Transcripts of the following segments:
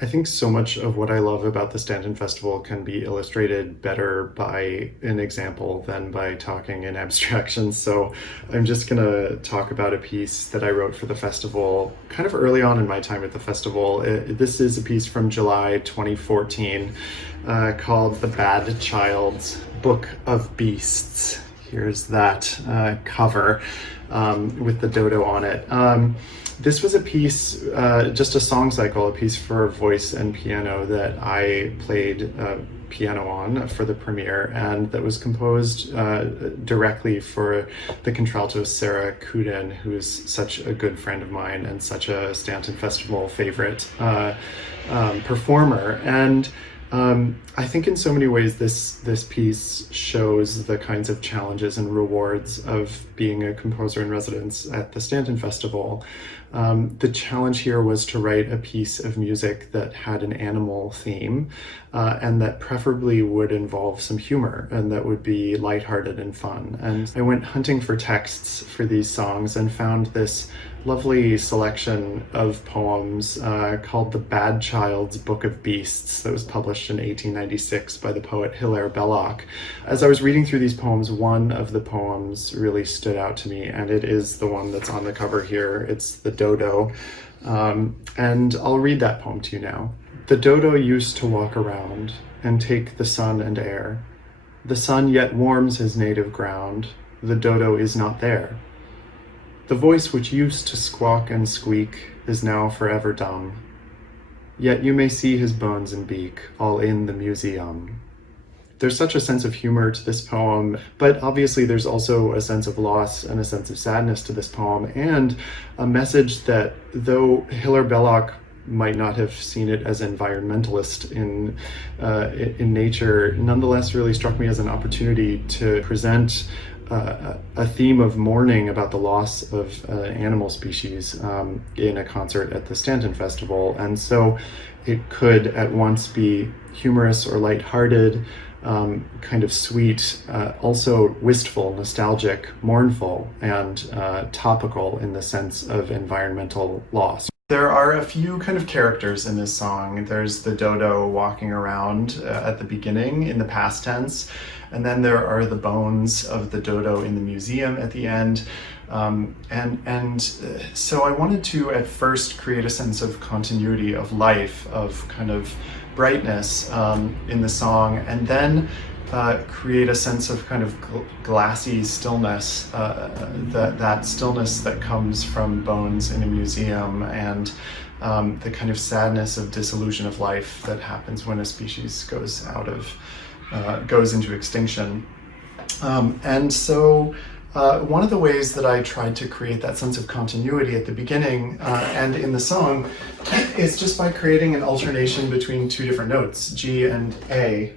I think so much of what I love about the Staunton Festival can be illustrated better by an example than by talking in abstractions. So I'm just gonna talk about a piece that I wrote for the festival kind of early on in my time at the festival. This is a piece from July 2014 called The Bad Child's Book of Beasts. Here's that cover with the dodo on it. This was a piece, just a song cycle, a piece for voice and piano that I played piano on for the premiere, and that was composed directly for the contralto Sarah Kudin, who's such a good friend of mine and such a Staunton Festival favorite performer. And I think in so many ways this piece shows the kinds of challenges and rewards of being a composer in residence at the Staunton Festival. The challenge here was to write a piece of music that had an animal theme and that preferably would involve some humor and that would be lighthearted and fun. And I went hunting for texts for these songs and found this lovely selection of poems called The Bad Child's Book of Beasts that was published in 1896 by the poet Hilaire Belloc. As I was reading through these poems, one of the poems really stood out to me, and it is the one that's on the cover here. It's the dodo, and I'll read that poem to you now. The dodo used to walk around and take the sun and air. The sun yet warms his native ground. The dodo is not there. The voice which used to squawk and squeak is now forever dumb. Yet you may see his bones and beak all in the museum. There's such a sense of humor to this poem, but obviously there's also a sense of loss and a sense of sadness to this poem, and a message that, though Hilaire Belloc might not have seen it as environmentalist in nature, nonetheless really struck me as an opportunity to present a theme of mourning about the loss of animal species in a concert at the Staunton Festival. And so it could at once be humorous or lighthearted, kind of sweet, also wistful, nostalgic, mournful, and topical in the sense of environmental loss. There are a few kind of characters in this song. There's the dodo walking around at the beginning in the past tense, and then there are the bones of the dodo in the museum at the end. So I wanted to at first create a sense of continuity, of life, of kind of brightness in the song, and then create a sense of kind of glassy stillness, that stillness that comes from bones in a museum, and the kind of sadness of dissolution of life that happens when a species goes into extinction. And so one of the ways that I tried to create that sense of continuity at the beginning and in the song is just by creating an alternation between two different notes, G and A.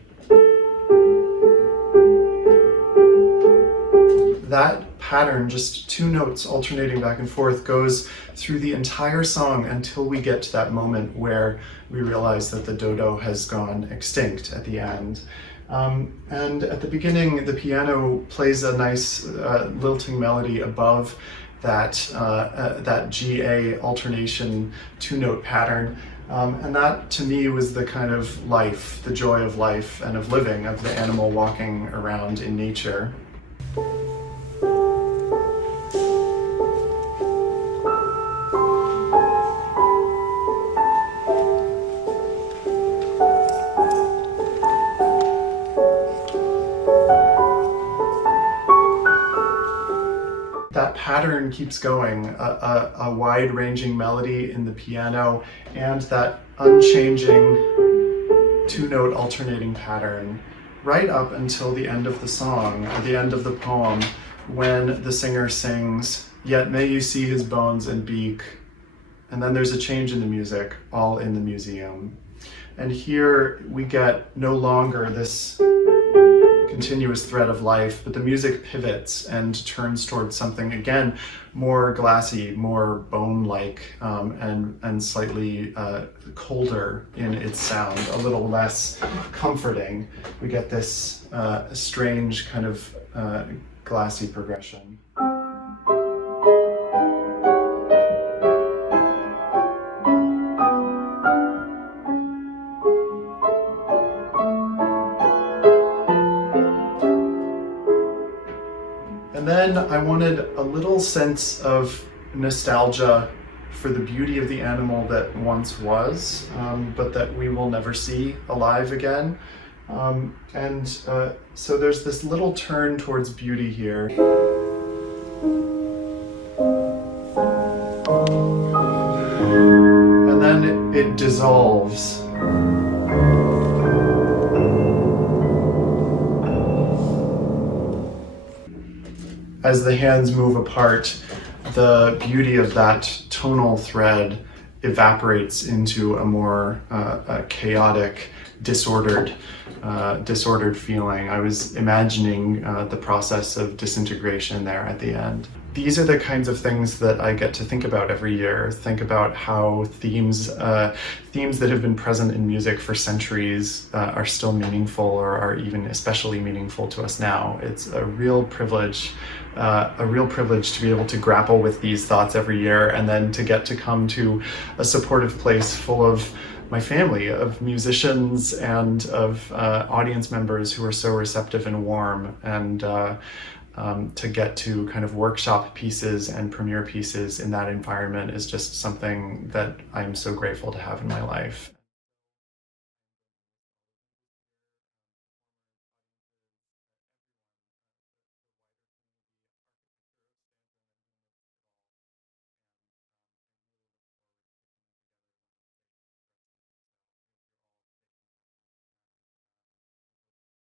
That pattern, just two notes alternating back and forth, goes through the entire song until we get to that moment where we realize that the dodo has gone extinct at the end. And at the beginning, the piano plays a nice lilting melody above that G-A alternation two-note pattern. And that, to me, was the kind of life, the joy of life and of living, of the animal walking around in nature. That pattern keeps going, a wide-ranging melody in the piano and that unchanging two-note alternating pattern right up until the end of the song, or the end of the poem, when the singer sings, "Yet may you see his bones and beak," and then there's a change in the music, all in the museum. And here we get no longer this continuous thread of life, but the music pivots and turns towards something, again, more glassy, more bone-like, and slightly colder in its sound, a little less comforting. We get this strange kind of glassy progression. And then I wanted a little sense of nostalgia for the beauty of the animal that once was, but that we will never see alive again. So there's this little turn towards beauty here. And then it dissolves. As the hands move apart, the beauty of that tonal thread evaporates into a more chaotic, disordered feeling. I was imagining the process of disintegration there at the end. These are the kinds of things that I get to think about every year. Think about how themes that have been present in music for centuries are still meaningful, or are even especially meaningful to us now. It's a real privilege to be able to grapple with these thoughts every year, and then to get to come to a supportive place full of my family, of musicians and of audience members who are so receptive and warm, and to get to kind of workshop pieces and premiere pieces in that environment is just something that I'm so grateful to have in my life.